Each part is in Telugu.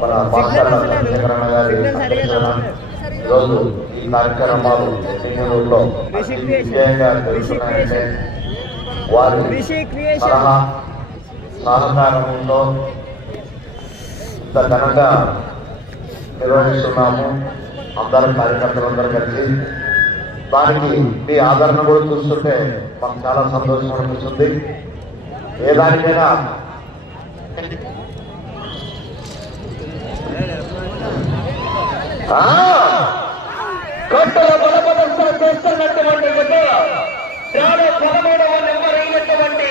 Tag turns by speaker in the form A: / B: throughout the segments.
A: మన పాఠశాల చంద్రశేఖరన్న గారి ఈరోజు ఈ కార్యక్రమాలు సింగనూరులో అతి విజయంగా జరుగుతున్నాయంటే వారి సలహా సహకారంలో ఇంత ఘనంగా నిర్వహిస్తున్నాము అందరం కార్యకర్తలందరూ కలిసి దానికి మీ ఆదరణ కూడా చూస్తుంటే మాకు చాలా సంతోషం అనిపిస్తుంది ఏ దానికైనా
B: ఆ, కొత్తగా చేస్తున్నటువంటి చాలా పదమూడవ నెంబర్ అయినటువంటి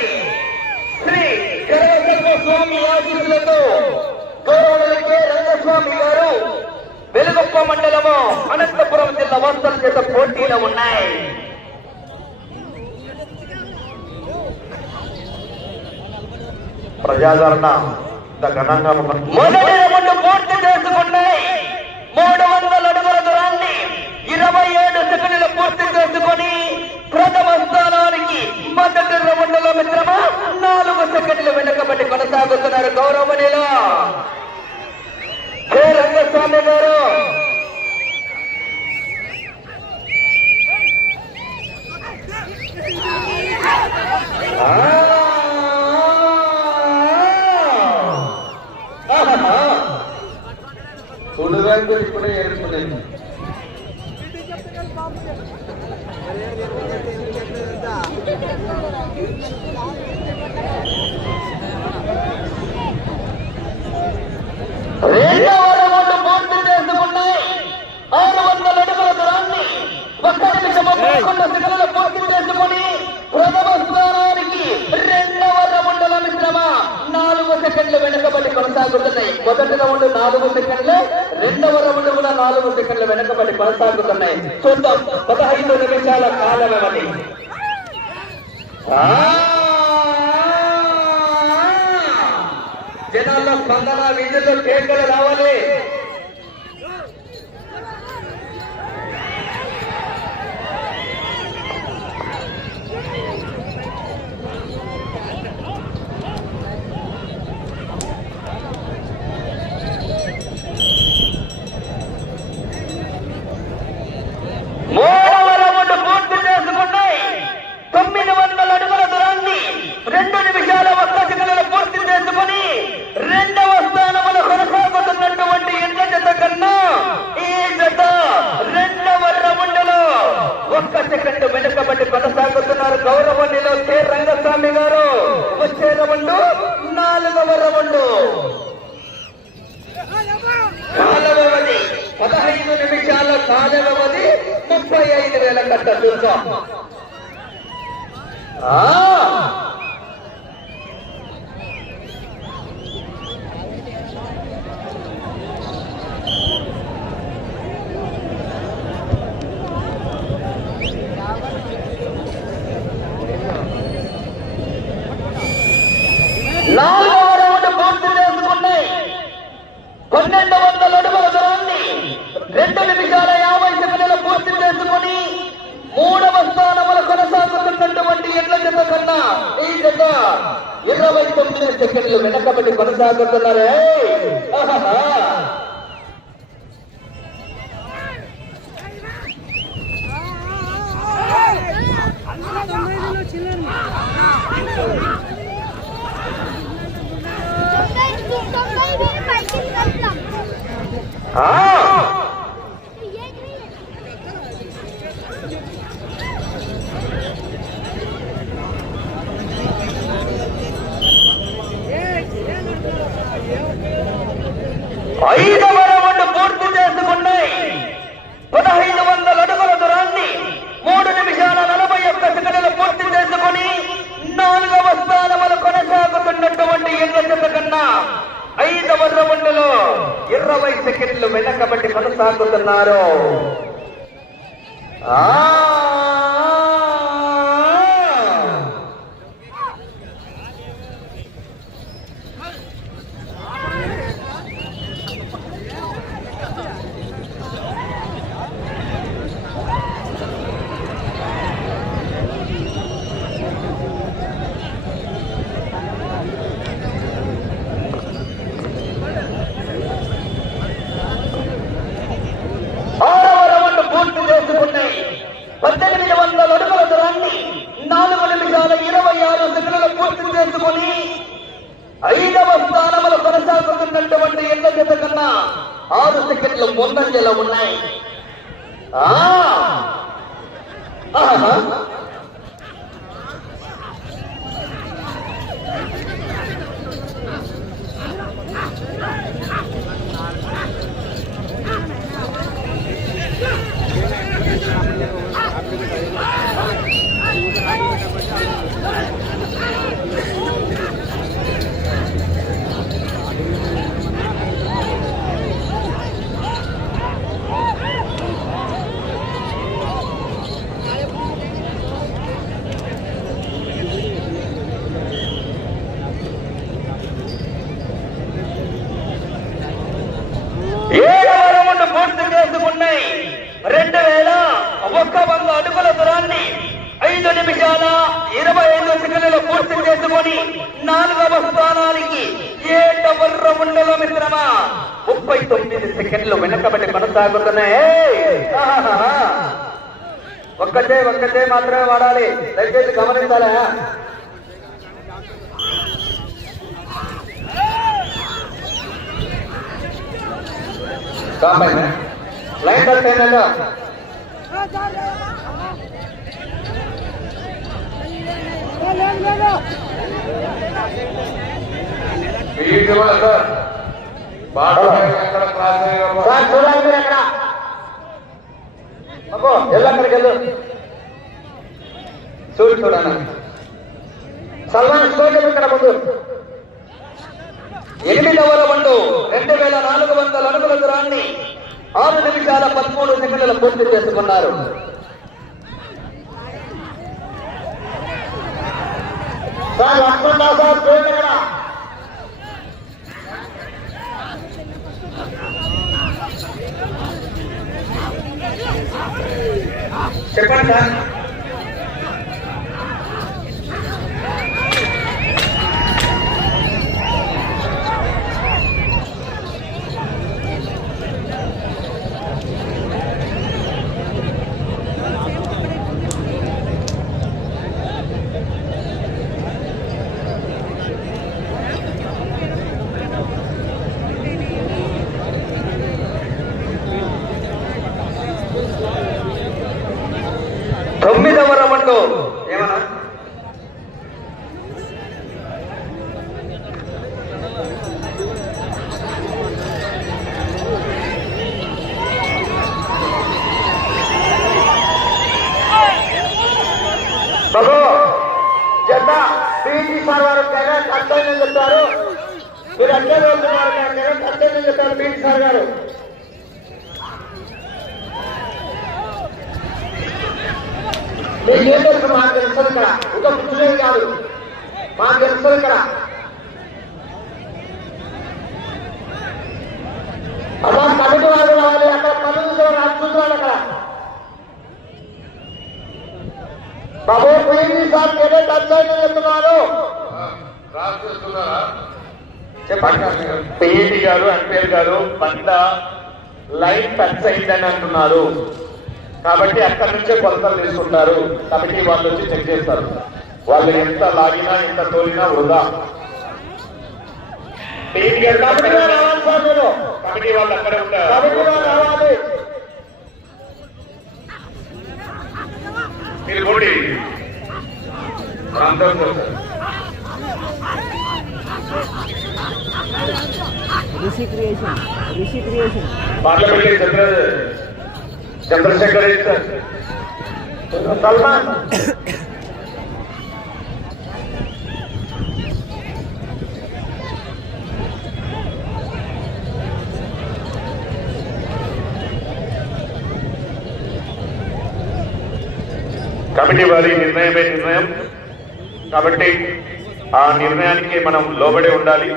B: శ్రీ కరవసర్వ స్వామి ఆశీస్సులతో గౌరవులకే రంగస్వామి గారు వెలుగొప్ప మండలము అనంతపురం జిల్లా వస్తల చేత పోటీలో ఉన్నాయి.
A: ప్రజాదరణ ఇంత ఘనంగా
B: మొదటి రెండు పూర్తి చేసుకున్నాయి మూడు వందల అడుగుల దూరాన్ని ఇరవై ఏడు సెకండ్లు పూర్తి చేసుకొని ప్రథమ స్థానానికి మొదటి రౌండ్లో మిత్రమా నాలుగు సెకండ్లు వెనుకబడి కొనసాగుతున్నారు గౌరవనీయులు హే రంగస్వామి గారు
A: చూడడానికి ఇప్పుడే ఏర్పలేదు
B: రెండవ రౌండ్ పూర్తి చేసుకున్నాయి ఆరు వందల అడుగుల దూరాన్ని ఒక్క నిమిషం పదకొండు సెకండ్లు పూర్తి చేసుకుని ప్రథమ స్థానానికి రెండవ రౌండ్ల మిశ్రమ నాలుగు సెకండ్లు వెనుకబడి కొనసాగుతున్నాయి. మొదటి రౌండ్ నాలుగు సెకండ్లు. రెండవ రౌండ్ కూడా నాలుగు సెకండ్లు వెనకబడి కొనసాగుతున్నాయి. చూద్దాం. పదహైదు నిమిషాల కాల వ్యవధి ఆ! జనాల్లో స్పందన విద్యుత్ కేకలు రావాలి మూడవ రౌండ్ పూర్తి చేసుకున్నాయి తొమ్మిది వందల అడుగుల దూరాన్ని రెండు నిమిషాల ఒక్క సెకండ్లు పూర్తి చేసుకుని రెండవ స్థానములో కొనసాగుతున్నటువంటి ఎడ్ల జత కన్నా ఈ జత రెండవ రౌండ్లో ఒక్క సెకండ్ వెనుకబడి కొనసాగుతున్నారు గౌరవనిలో కె రంగస్వామి గారు వచ్చే రౌండ్ నాలుగవ రౌండ్ కాల వ్యవధి పదహైదు నిమిషాల కాల వ్యవధి ముప్పై ఐదు వేల కట్ట చూద్దాం ఆ! నాలుగవ రౌండ్ పూర్తి చేసుకున్నాయి పన్నెండు వందల అడుగుల దూరాన్ని రెండు నిమిషాల యాభై సెకండ్లు పూర్తి చేసుకుని మూడవ స్థానములు కొనసాగుతున్నటువంటి ఎడ్ల జత కన్నా ఈ జత ఇరవై తొమ్మిది సెకండ్లు వెనకబడి ఆహాహా! ఆ! ఐదవ రౌండ్ పూర్తి చేసుకున్నాయి. పదహైదు వందల అడుగుల దూరాన్ని మూడు నిమిషాల నలభై ఒక్క సెకండ్లు పూర్తి చేసుకుని నాలుగవ స్థానములు కొనసాగుతున్నటువంటి ఎడ్ల జత కన్నా ఐదవ రౌండ్లో ఇరవై సెకండ్లు వెనకబట్టి కొనసాగుతున్నారు. ఆ! రెండు వేల ఒక్క వంద అడుగుల దూరాన్ని ఐదు నిమిషాల ఇరవై ఐదు సెకండ్లలో పూర్తి చేసుకొని నాలుగవ స్థానానికి ఏ డబుల్ రౌండ్లో మిత్రమా? ముప్పై తొమ్మిది సెకండ్లు వెనకబడి కొనసాగుతున్నాయి. ఒక్కటే ఒక్కటే మాత్రమే వాడాలి. దయచేసి గమనించాలా? కాంబైన్? లైన్ కట్ అయినా
C: స్పీడ్ కూడా సార్. బాట ఎక్కడ క్రాస్ అయ్యామో
B: సార్ చూడాలి మీరు ఎక్కడ అబ్బో వెళ్ళు అక్కడికి వెళ్ళు. చూడు చూడన్న సల్మాన్ ఇక్కడ ముందు. ఎనిమిదవ రౌండ్ రెండు వేల నాలుగు వందల అడుగుల దూరాన్ని ఆరు నిమిషాల పదమూడు సెకండ్ల పూర్తి చేసుకున్నారు. చెప్పండి సార్ తొమ్మిదవ రౌండ్ ఏమన్నా బాబు జత పీటీ సార్ వారు తెగ కట్టని చెప్తారు. మీరు అట్లే వెళ్తున్నారు తెగ కట్టని చెప్తారు పీటీ సార్ గారు. తెలుసు మాకు తెలుసు ఇక్కడ. ఒక పురుషులే కాదు. మాకు తెలుసు ఇక్కడ. అలా కమిటీ వాళ్ళు రావాలి. అక్కడ పనులు చూసేవారు చూస్తున్నాడు అక్కడ. బాబు పోయింది సార్ నేనే టచ్ చెప్తున్నారు
D: పిఏటి గారు అంపేర్ గారు బండ లైన్ టచ్ అయిందని అంటున్నారు. కాబట్టి అక్కడి నుంచే కొలతలు తీసుకుంటారు. కమిటీ వాళ్ళు వచ్చి చెక్ చేస్తారు. వాళ్ళు ఎంత లాగినా ఎంత తోలినా వృధా.
B: కమిటీ
D: వాళ్ళు అక్కడే ఉంటారు. మీరు పోటీ
C: అందరూ sir
E: Rishi
D: creation Rishi creation. Chandrashekhar Salman.
B: Committee
D: वाली निर्णय में निर्णय। कमिटी। ఆ నిర్ణయానికి మనం లోబడి ఉండాలి.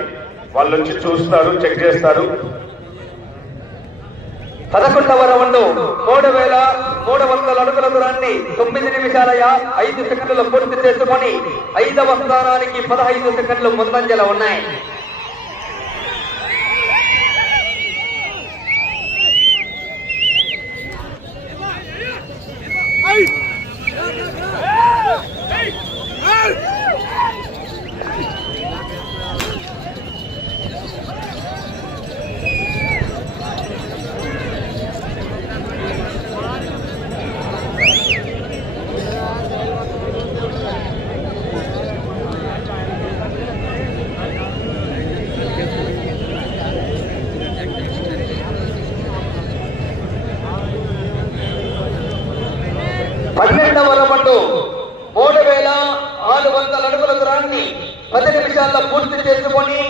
D: వాళ్ళు వచ్చి చూస్తారు చెక్ చేస్తారు.
B: పదకొండవ రౌండ్ మూడు వేల మూడు వందల అడుగుల దూరాన్ని తొమ్మిది నిమిషాల ఐదు సెకండ్లు పూర్తి చేసుకొని ఐదవ స్థానానికి పదహైదు సెకండ్లు ముందంజల ఉన్నాయి ఆరు వందల అడుగుల దూరాన్ని పది నిమిషాల్లో పూర్తి చేసుకొని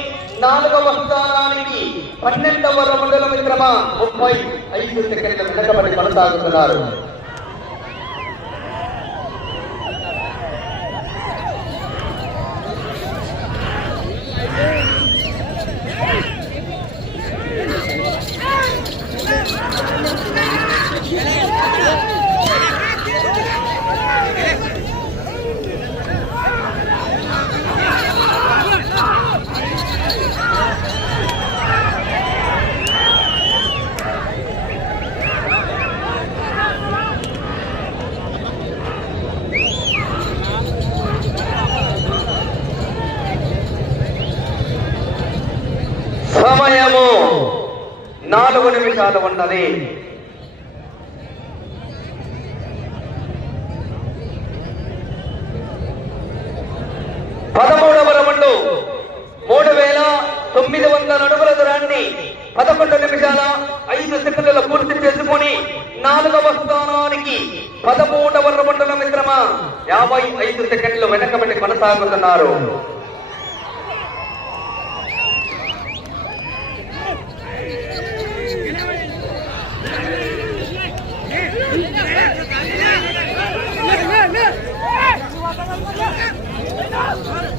B: నాలుగవ వస్తానానికి పన్నెండవ రౌండ్ల మిత్రమ ముప్పై ఐదు సెకండ్ల వెనకబడి కొనసాగుతున్నారు సమయము నాలుగు నిమిషాలు ఉన్నది. పదమూడవ రౌండ్ మూడు వేల తొమ్మిది వందల అడుగుల దూరాన్ని పదకొండు నిమిషాల ఐదు సెకండ్ల పూర్తి చేసుకొని నాలుగవ స్థానానికి పదమూడవ రౌండ్ల మిత్రమా యాభై ఐదు సెకండ్లు వెనకబడి కొనసాగుతున్నారు. Get out!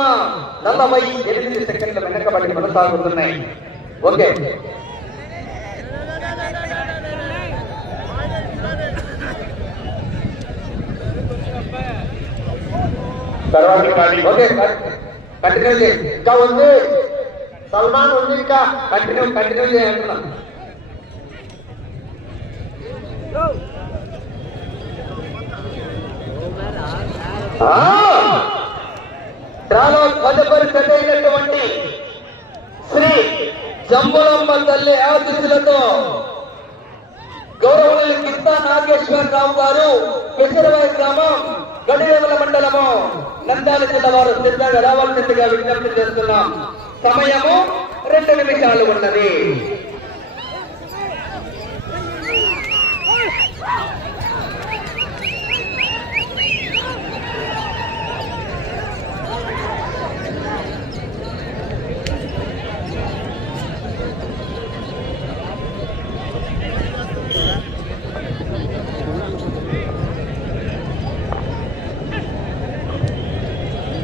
B: రౌండ్ల మిత్రమా నలభై ఎనిమిది సెకండ్ల వెనకబడి కొనసాగుతున్నాయి ఓకే
D: తర్వాత ఖాళీ
B: ఓకే కంటిన్యూ చేయి ఇంకా ఉంది సల్మాన్ ఉంది ఇంకా కంటిన్యూ కంటిన్యూ చేయంటున్నా డ్రాలో తదుపరి కట్టేటటువంటి శ్రీ జంబులమ్మ తల్లి ఆశీస్సులతో కింద గిత్తా నాగేశ్వరరావు గారు పెసరవాయి గ్రామం గడివేముల మండలము నందాల జిల్లా వారు సిద్ధంగా రావాల్సిందిగా విజ్ఞప్తి చేస్తున్నాం. సమయము రెండు నిమిషాలు ఉన్నది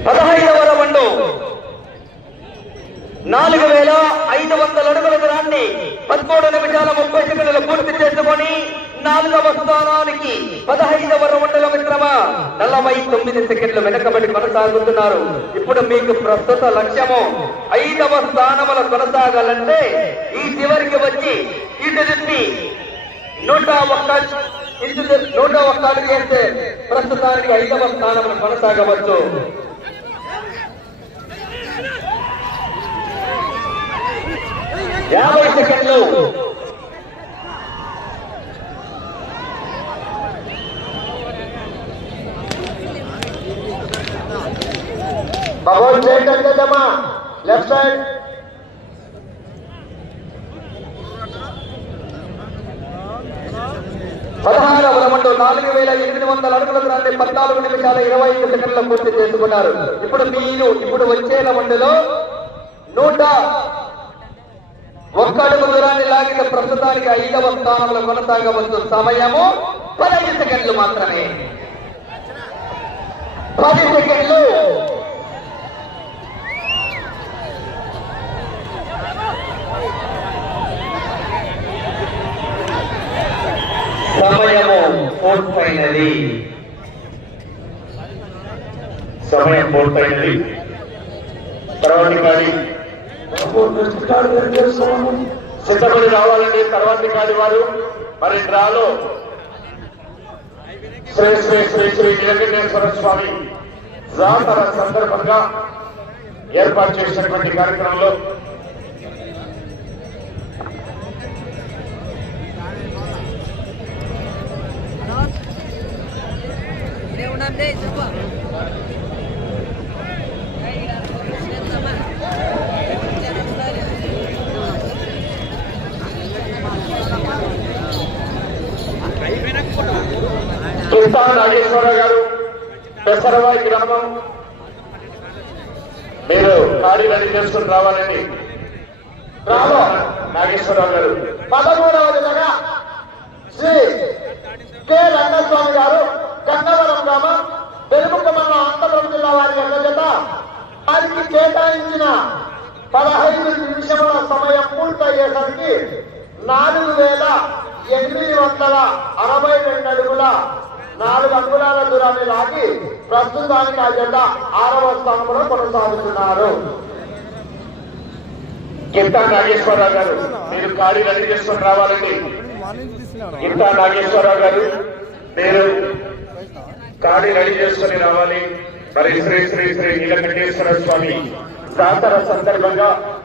B: పదహైదవ రౌండ్ నాలుగు వేల ఐదు వందల అడుగుల దూరాన్ని పదమూడు నిమిషాల ముప్పై సెకండ్లు పూర్తి చేసుకొని నాలుగవ స్థానానికి పదహైదవ రౌండ్ల మిత్రమా నలభై తొమ్మిది సెకండ్లు వెనకబడి కొనసాగుతున్నారు. ఇప్పుడు మీకు ప్రస్తుత లక్ష్యము ఐదవ స్థానముల కొనసాగాలంటే ఈ చివరికి వచ్చి ఇటు తిప్పి నూట ఒక్క ఇటు నూట ఒక్క అడుగు చేస్తే ప్రస్తుతానికి ఐదవ స్థానములు కొనసాగవచ్చు. యాభై సెకండ్లు.
A: భగవాన్ చేయకండి కదమ్మా లెఫ్ట్ సైడ్
B: పదహారు అవలమంటూ నాలుగు వేల ఎనిమిది వందల అడుగుల దాన్ని పద్నాలుగు నిమిషాల ఇరవై ఐదు సెకండ్ల పూర్తి చేసుకున్నారు. ఇప్పుడు మీరు ఇప్పుడు వచ్చే రౌండ్లో నూట ఒక్క అడుగు దూరాన్ని లాగిన ప్రస్తుతానికి ఐదవ స్థానంలో కొనసాగవచ్చు సమయము పదహైదు సెకండ్లు మాత్రమే. పది సెకండ్లు సమయము పూర్తయినది
D: సమయం పూర్తయింది తర్వాతి కాడి సిద్ధపడి రావాలండి తర్వాతి కాడి వారు. మరి రాలో శ్రీ శ్రీ శ్రీ శ్రీ వెంకటేశ్వర స్వామి జాతర సందర్భంగా ఏర్పాటు చేసినటువంటి కార్యక్రమంలో కింతా నాగేశ్వరరావు గారు పెసరవాయి గ్రామం. మీరు ఖాళీ రెడీ చేసుకుని రావాలండి. రావా నాగేశ్వరరావు గారు.
A: పదమూడవ జతగా శ్రీ కె. రంగస్వామి గారు. గన్నవరం గ్రామం వెలుగుక మండలం అంతపురం జిల్లా వారి అందజేత వారికి కేటాయించిన పదహైదు నిమిషముల సమయం పూర్తయ్యేసరికి నాలుగు వేల ఎనిమిది వందల అరవై రెండు అడుగుల నాలుగు అంగుళాల దూరాన్ని లాగి ప్రస్తుతానికి ఆ జెండా ఆరవ స్థానంలో కొనసాగుతున్నారు.
D: కింటా నాగేశ్వరరావు గారు మీరు ఖాళీ రెడీ చేసుకొని రావాలండి. కింటా నాగేశ్వరరావు గారు మీరు ఖాళీ రెడీ చేసుకుని రావాలి. మరి శ్రీ శ్రీ శ్రీ నీలకంఠేశ్వర స్వామి. జాతర సందర్భంగా